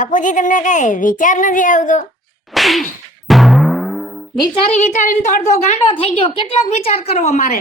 બાપુજી તમને કઈ વિચાર નથી આવતો? વિચારીને તો અડધો ગાંડો થઈ ગયો. કેટલોક વિચાર કરવો મારે?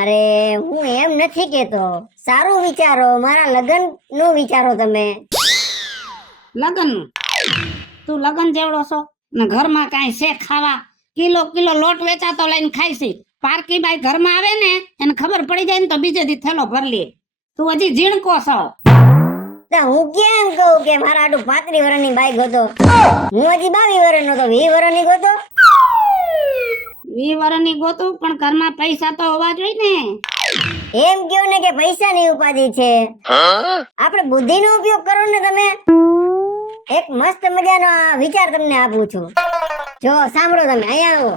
અરે હું એમ નથી કેતો, સારું વિચારો, મારા લગ્ન નું વિચારો તમે. લગનનું? તું લગન જેવડો છો ને ઘરમાં કાંઈ છે ખાવા? કિલો લોટ વેચાતો લઈને ખાય છે. પારકી બાઈ ઘરમાં આવે ને એને ખબર પડી જાય ને તો બીજે દી થેલો ભર લે. તું હજી ઝીણકો છો. હું કેમ કહું કે મારા આટલું 35 વર્ષની બાઈ ગોતો? હું હજી 22 વર્ષનો તો 20 વર્ષની ગોતો. 20 વર્ષની ગોતું, પણ ઘરમાં પૈસા તો હોવા જોઈએ ને. એમ કયો ને કે પૈસાની ઉપાધિ છે, આપણે બુદ્ધિનો ઉપયોગ કરો ને તમે. એક મસ્ત મજાનો વિચાર તમને આપું છું, જો સાંભળો તમે. અહીંયા આવો.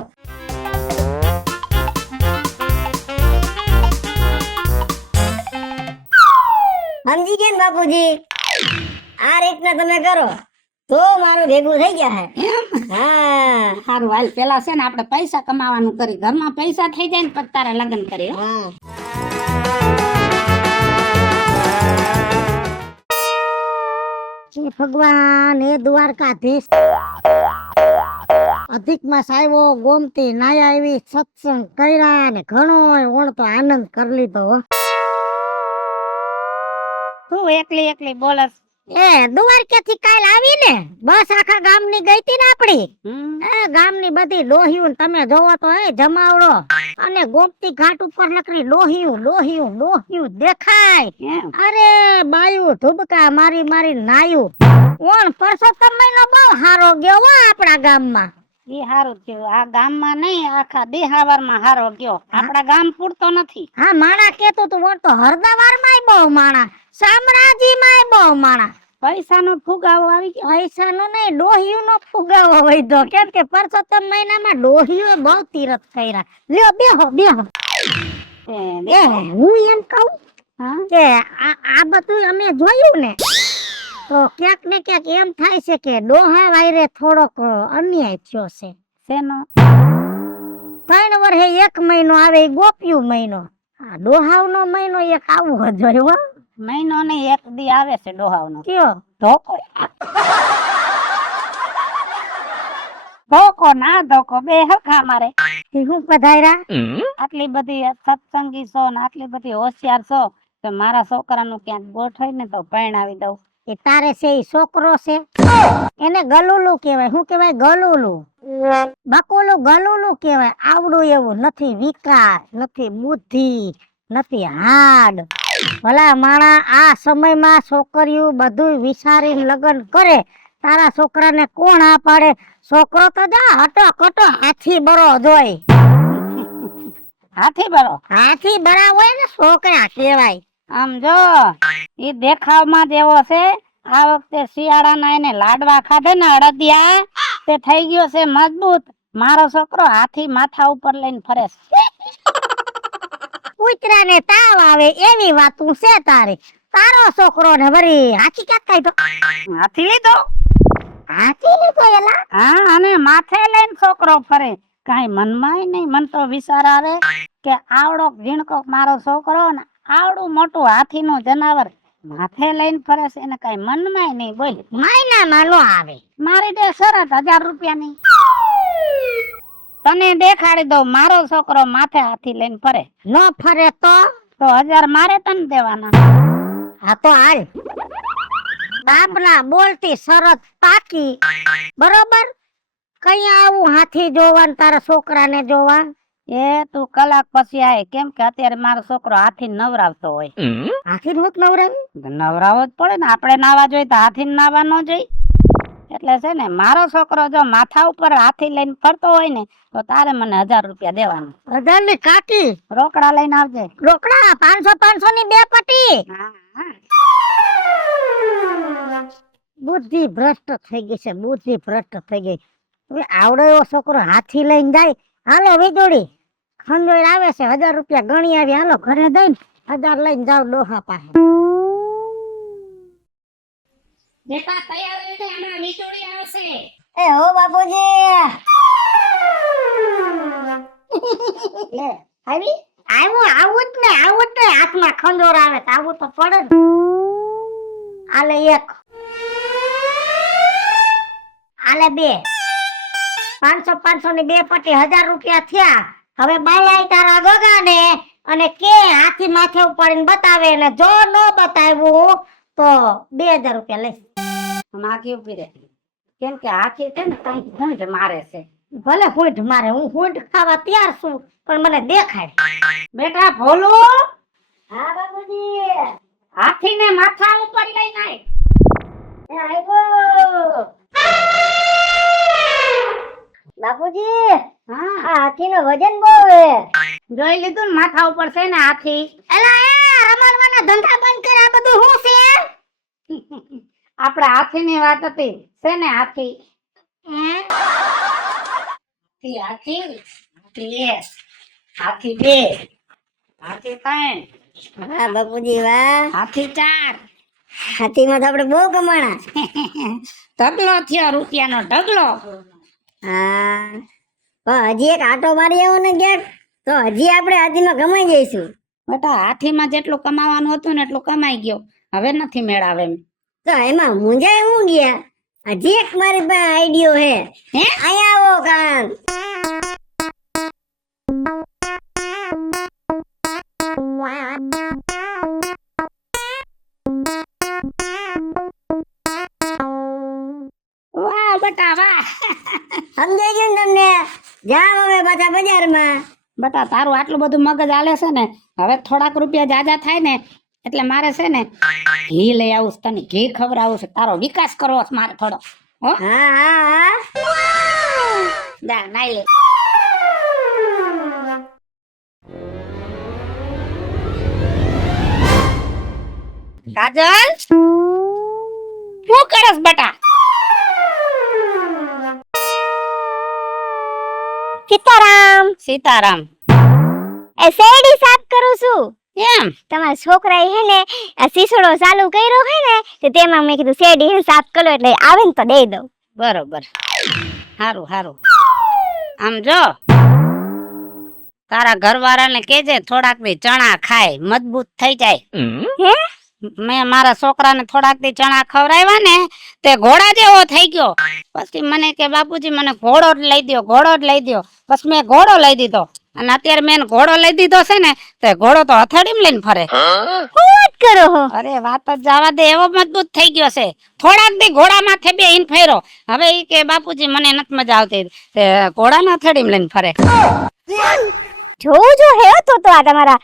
સમજી ગયા ને બાપુજી? આ રીતના તમે કરો તો મારું ભેગું થઈ ગયા હે. હા સારું, હાલ પેલા છે ને આપણે પૈસા કમાવાનું કરી, ઘરમાં પૈસા થઈ જાય ને પછી તારા લગ્ન કરી. હા ભગવાન એ દ્વારકાધીશ, અધિક માસ આવ્યો, ગોમતી નાયા આવી, સત્સંગ કર્યા ને ઘણો ઓણતો આનંદ કરી લીધો. તું એકલી બોલસ? એ દ્વારકાથી કાલ આવી ને બસ આખા ગામની ગઈ તી ને આપડી. ગામની બધી લોહીયું તમે જોવો તો એ જમાવડો અને ગોમતી ઘાટ ઉપર નકરી લોહીયું દેખાય. અરે બાયું ધુબકા મારી નાયું. ઓણ પરસોત્તમ મહિનો બહુ હારો ગયો હો આપણા ગામમાં. એ હારું થયું. આ ગામમાં નહીં, આખા દેહાવરમાં હારો ગયો. આપણા ગામ પૂરતો નથી. હા, માણા કેતો તો વળ તો હરદાવારમાંય બહુ માણા, શામળાજીમાંય બહુ માણા. પૈસાનો ફુગાવો આવી ગયો. પૈસાનો નહીં, લોહીયુંનો ફુગાવો વધ્યો. કેમ કે પરસોત્તમ મહિનામાં લોહીયું બહુ તીરથ કર્યા. લ્યો બેહો. હું એમ કહું કે આ બધું અમે જોયું ને તો ક્યાંક ને ક્યાંક એમ થાય છે કે ડોહા વાયરે થોડોક અન્યાય થયો છે. શેનો? 3 વર્ષે 1 મહિનો આવે, ગોપિયું મહિનો. આ ડોહાવનો મહિનો એક આવવો જોઈએ હો. મહિનો ને એક દી આવે છે ડોહાવનો. કયો? ધોકો ના ધોકો બે હરખા મારે. હું પધાર્યા? આટલી બધી સત્સંગી છો ને આટલી બધી હોશિયાર છો તો મારા છોકરાનું ક્યાંક ગોઠવાય ને તો પરણાવી દઉં. એ તારે છે એ છોકરો છે, એને ગલુલું કહેવાય. શું કહેવાય? ગલુલું. બકુલું ગલુલું કહેવાય. આવડું એવું નથી, વિકાસ નથી, બુદ્ધિ નથી, હાડ. ભલા માણા આ સમયમાં છોકરીઓ બધું વિચારીને લગ્ન કરે. તારા છોકરાને કોણ આ પાડે? છોકરો તો જા હટો કટો હાથી બરો જોઈ. હાથી બરા હોય ને છોકરા કહેવાય. આમ જો ઈ દેખાવમાં જેવો છે. આ વખતે શિયાળાના એને લાડવા ખાધે ને અડદિયા તે થઈ ગયો છે મજબૂત. મારો છોકરો હાથી માથા ઉપર લઈને ફરે છે. કૂતરાને તાવ આવે એવી વાતું છે તારી. તારો છોકરો ને વરી હાથી ક્યાં કાઢ્યો? હાથી લીધો એલા. હા, અને માથે લઈને છોકરો ફરે. કાઈ મનમાં નહીં. મન તો વિચાર આવે કે આવડો ઝીણકો મારો છોકરો ને આવડું મોટું હાથીનું જનાવર માથે લઈને ફરે છે, એને કઈ મનમાં નહીં. બોલ, મહિનામાં નો આવે. મારી દે શરત 1000 રૂપિયાની. તને દેખાડી દઉં મારો છોકરો માથે હાથી લઈને ફરે. નો ફરે તો 1000 મારે તને દેવાના. હા તો હાલ. બાપના બોલતી શરત પાકી. બરોબર. કઈ આવું હાથી જોવા ને તારા છોકરાને જોવા? એ તું કલાક પછી આય, કેમ કે અત્યારે મારો છોકરો હાથી નવરાવતો હોય. હાથી રોજ નવરાવી? નવરાવો જ પડે ને. આપણે નાવા જોઈએ તો હાથી નાવા ન જોઈએ. એટલે છે ને મારો છોકરો જો માથા ઉપર હાથી લઈને ફરતો હોય ને તો તારે મને 1000 રૂપિયા દેવાના. 1000 ની કાકી? રોકડા લઈને આવજે. રોકડા 500 ની 2 પટી. બુદ્ધિ ભ્રષ્ટ થઈ ગઈ છે, બુદ્ધિ ભ્રષ્ટ થઈ ગઈ. હવે આવડો એવો છોકરો હાથી લઈને જાય. હાલો વીજળી ખંજોળ આવે છે, 1000 રૂપિયા ગણી આવી. હાલો ઘરે દઈને 1000 લઈને જાવ ડોહા પાસે. બેટા તૈયાર રહેજે, હમણાં વીજળી આવશે. એ હો બાપુજી. લે આવી આવું જ ને હાથમાં ખંજોળ આવે તો આવું તો પડે ને. આલે એક આલે 2 500 500 ની 2 પટ્ટી 1000 રૂપિયા થયા. હવે બાઈ તારા ગોગાને અને કે હાથી માથે ઉપાડીને બતાવે ને જો નો બતાવ્યું તો 2000 રૂપિયા લઈશ. માગી ઉભી રહે કેમ કે હાથી છે ને કઈ ભૂંડ મારે છે. ભલે ફૂંટ મારે, હું ફૂંટ ખાવા તૈયાર છું, પણ મને દેખાય. બેટા ભોલું, હા બાપુજી. હાથીને માથા ઉપર લઈને આય. એ આવ્યો. બાપુજી, હા આ હાથીનું વજન બહુ હે. જોઈ લીધું ને માથા ઉપર છે ને હાથી. એલા એ રમણવાના ધંધા બંધ કર, આ બધું હું છે? આપણે હાથીની વાત હતી છે ને હાથી. હાથી હાથી હાથી એક, હાથી 2, હાથી 3, વાહ બાપુજી વાહ. હાથી 4. હાથીમાં તો આપણે બહુ કમાણા. ઢગલો થયો, રૂપિયાનો ઢગલો. હા, પણ હજી એક આટો મારી આવો ને ક્યાંક, તો હજી આપણે હાથીમાં કમાઈ જઈશું. બેટા હાથીમાં જેટલું કમાવાનું હતું ને એટલું કમાઈ ગયો, હવે નથી મેળાવે એમ. તો એમાં મુંજાય હું ગયા. હજી એક મારી પાસે આઈડિયો હે. હે? અહીંયા આવો કાન. વાહ બેટા વાહ. સમજાઈ ગયું ને તમને? જાઓ હવે પાછા બજારમાં. બેટા તારું આટલું બધું મગજ હાલે છે ને, હવે થોડાક રૂપિયા જાજા થાય ને એટલે મારે છે ને ઘી લઈ આવું છે, તને ઘી ખવડાવું છે, તારો વિકાસ કરવો છે મારે થોડો. હો હા હા હા. દા નાઈ લે. કાજલ, શું કરસ બેટા? સીતારામ. સીતારામ. એ શેરડી સાફ કરું છું. એમ? તમારા છોકરાએ હે ને આ સીસડો ચાલુ કર્યો હે ને તો તેમાં મેં કીધું શેરડી હે ને સાફ કરો એટલે આવે ને તો દઈ દઉં. બરોબર, હારું હારું. આમ જો તારા ઘરવાળાને કેજે થોડાક દી ચણા ખાય, મજબૂત થઈ જાય. હે? મેં મારા છોકરાને થોડાક દી ચણા ખવડાવ્યા ને તે ઘોડા જેવો થઈ ગયો. પછી મને કે બાપુજી મને ઘોડો જ લઈ દ્યો, ઘોડો જ લઈ દ્યો. પછી મેં ઘોડો લઈ દીધો અને અત્યારે મેં એને ઘોડો લઈ દીધો છે ને તે ઘોડો તો હથેળીમાં લઈને ફરે. શું વાત કરો હો? અરે વાત જ જવા દે, એવો મજબૂત થઈ ગયો છે. થોડાક દી ઘોડા માથે બેહીને ફર્યો, હવે ઈ કે બાપુજી મને નથી મજા આવતી, તે ઘોડાના હથેળીમાં લઈને ફરે. જોવું જો હે તો આ તમારા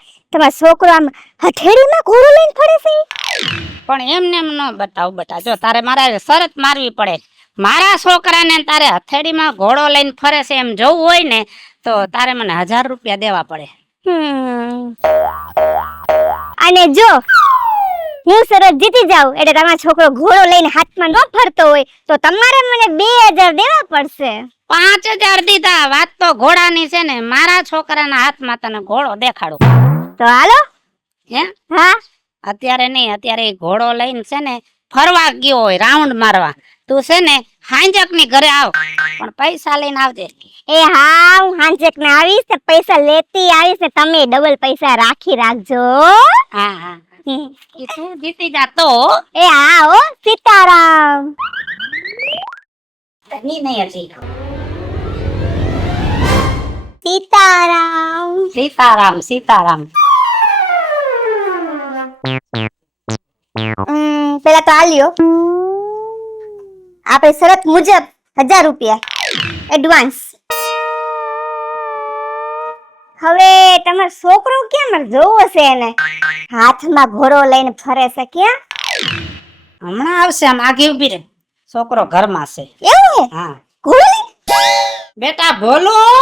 છોકરો આમ હથેળીમાં ઘોડો લઈને ફરે છે. પણ એમને એમ ન બતાવું બેટા, જો તારે મારે શરત મારવી પડે. મારા છોકરાને તારે હથેળીમાં ઘોડો લઈને ફરે છે એમ જોવું હોય ને તો તારે મને 1000 રૂપિયા દેવા પડે. અને જો હું શરત જીતી જાઉં એટલે તમારો છોકરો ઘોડો લઈને હાથમાં ન ફરતો હોય તો તમારે મને 2000 દેવા પડશે. 5000 દીધા. વાત તો ઘોડાની છે ને, મારા છોકરાના હાથમાં તને ઘોડો દેખાડું. તો હાલો. હે? હા, અત્યારે નહીં, અત્યારે ઈ ઘોડો લઈને છે ને ફરવા ગયો હોય, રાઉન્ડ મારવા. તું છે ને હાંજક ની ઘરે આવ, પણ પૈસા લઈને આવજે. એ હા હું હાંજેક ને આવીશ ને પૈસા લેતી આવીશ ને તમે ડબલ પૈસા રાખી રાખજો. હા હા, ઈ તું જીતી જા તો. એ હા હો. સીતારામ. નહીં નહીં હજી. સીતારામ. સીતારામ સીતારામ. પેલા તો આલ્યો આપણે શરત મુજબ 1000 રૂપિયા એડવાન્સ. હવે તમારો છોકરો કેમ જોવો છે એને હાથમાં ઘોડો લઈને ફરે છે ક્યાં? હમણાં આવશે, આમ આગી ઉભી રે. છોકરો ઘરમાં છે. એવું હે? હા ઘોડો લઈને? બેટા ભોલું,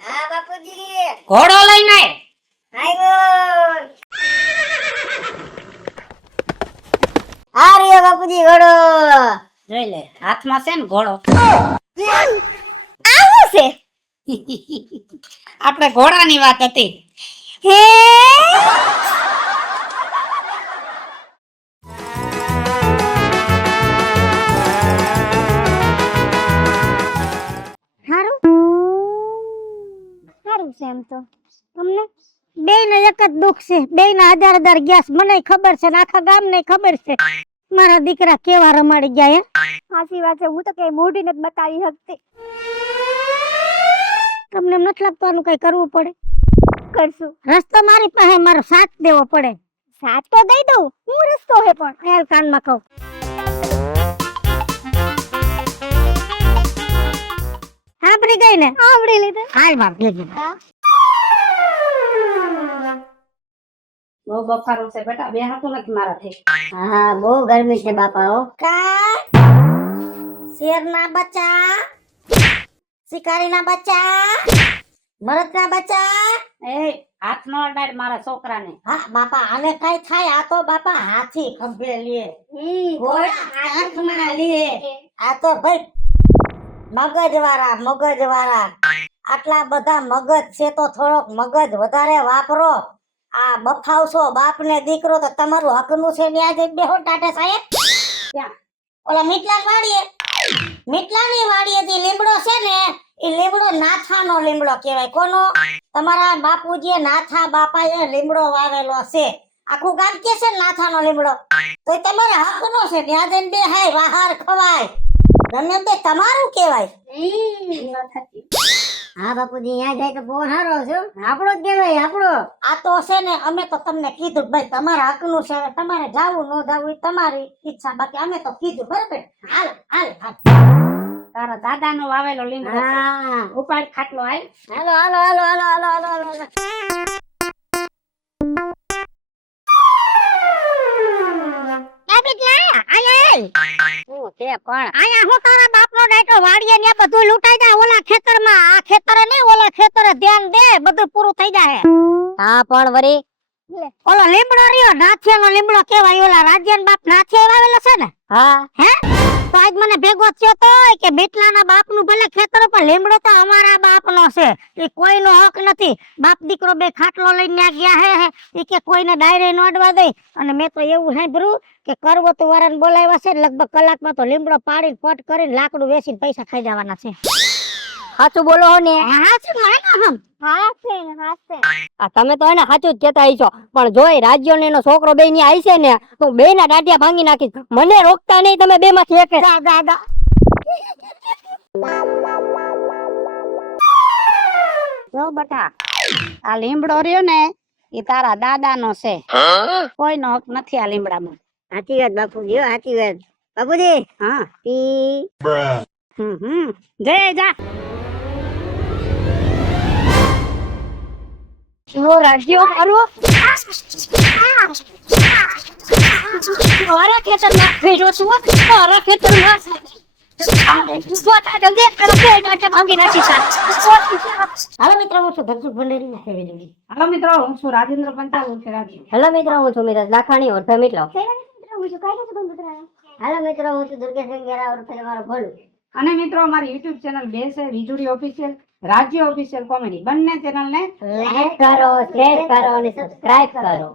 હા બાપુજી. ઘોડો લઈને આય. આવ્યો. આ રહ્યો બાપુજી ઘોડો. જોઈ લે, હાથમાં છે ને ઘોડો. આવું છે આપણે ઘોડાની વાત હતી. હે? હારું સારું છે એમ તો. તમને બેયને એક જ દુઃખ છે, બેયના 1000 ગેસ મને ખબર છે ને આખા ગામને ખબર છે. મારા દીકરા કેવા રમાડી ગયા હે સાચી વાત છે, હું તો કઈ મોઢી નથી બતાવી શકતી. તમને એમ નથી લાગતું આનું કઈ કરવું પડે? કરશું. રસ્તો મારી પાસે મારો સાથ દેવો પડે. સાથ તો દઈ દઉં, હું રસ્તો હે પણ. હેલ કાનમાં કહું. સાંભળી ગઈ ને? આવડી લીધે. હાલ બાપ ભેગી. બહુ બફારો છે બેટા, બેહાતું નથી મારાથી. હા બહુ ગરમી છે બાપા હો. શેરના બચ્ચા, શિકારીના બચ્ચા, બળદના બચ્ચા. એ હાથ નો અડાડ મારા છોકરાને. હા બાપા, આને કઈ થાય? આ તો બાપા હાથી ખંભે લે, ઘોડા હાથમાં લે. આ તો ભાઈ મગજ વાળા. આટલા બધા મગજ છે તો થોડોક મગજ વધારે વાપરો. આ બફાવશો બાપ ને દીકરો તો તમારું હકનું છે. ન્યા જઈ બેહો ટાટા સાહેબ. ક્યાં? ઓલા મીટલાની વાડીએ જે લીમડો છે ને, એ લીમડો નાથાનો લીમડો કહેવાય. કોનો? તમારા બાપુજીએ નાથા બાપાએ લીમડો વાવેલો છે. આખું ગામ કે છે ને નાથાનો લીમડો, તો તમારે હકનો છે. ત્યાં જઈને બેહાય, વાહાર ખવાય, ગમે તે તમારું કહેવાય. હા બાપુજી અહીંયા જાય તો બહુ સારો છે હો. આપણો જ કહેવાય આપણો. આ તો છે ને, અમે તો તમને કીધું ભાઈ તમારા હકનું છે. તમારે જાવું ન જાવું એ તમારી ઈચ્છા, બાકી અમે તો કીધું બરાબર. હાલ હાલ હાલ. તારા દાદા નો વાવેલો લીમડો છે. હા ઉપાડ ખાટલો આય. હાલો હાલો હાલો હાલો હાલો હાલો હાલો. શું છે પણ? આયા હું તારા બાપનો ડાયટો વાડીએ ને બધું લૂંટાઈ જાય ઓલા ખેતરમાં. આ ખેતરે નહીં, ઓલા ખેતરે ધ્યાન દે, બધું પૂરું થઈ જાય. હા પણ વરી ઓલો લીમડો રહ્યો, નાથિયાનો લીમડો કહેવાય. ઓલા રાજ્યન બાપ નાથિયા વાવેલો છે ને. હા હે તો આજ મને ભેગો થયો તો કે બેટલાના બાપનું ભલે ખેતર, પણ લીમડો તો અમારા બાપનો છે. એ કોઈનો હક નથી. બાપ દીકરો બે ખાટલો લઈને ન્યા ગયા હે એ કે કોઈને ડાયરે નો અડવા દે. અને મેં તો એવું સાંભળ્યું કે કરવત વાળાને બોલાવ્યા છે, લગભગ કલાકમાં તો લીમડો પાડીને પટ કરીને લાકડું વેચીને પૈસા ખાઈ જવાના છે. સાચું બોલો હો ને. હા છે ને, હમ. હા છે. આ તમે તો એને સાચું જ કહેતા હશો, પણ જોઈ રાજ્યો ને એનો છોકરો બે ની આવી છે ને, તો બે ના ડાટિયા ભાંગી નાખીશ. મને રોકતા નહીં, તમે બે માંથી એક. દાદા જો બેટા, આ લીમડો રહ્યો ને એ તારા દાદા નો છે. કોઈનો હક નથી આ લીમડામાં. સાચી વાત બાપુજી હો, સાચી વાત. બાપુજી હા. ઈ જય જા. નો રાજ્યો મારો મારા ખેતરમાં ભેજો છું, મારા ખેતરમાં હાલો મિત્રો, હું છું ધનસુખ ભંડેરી. હાલો મિત્રો, હું છું રાજેન્દ્ર પંચાલ. હું છું રાજુ. હેલો મિત્રો, હું છું મિરાજ લાખાણી ઓરફે મિટલો. હાલો મિત્રો, હું છું દુર્ગેશ ગંગેરા ઓરફે તમારો ભોલું. અને મિત્રો, અમારી યુટ્યુબ ચેનલ બે છે, વિજુરી ઓફિશિયલ, રાજ્ય ઓફિશિયલ કોમેડી. બંને ચેનલ ને લાઈક કરો, શેર કરો અને સબસ્ક્રાઇબ કરો.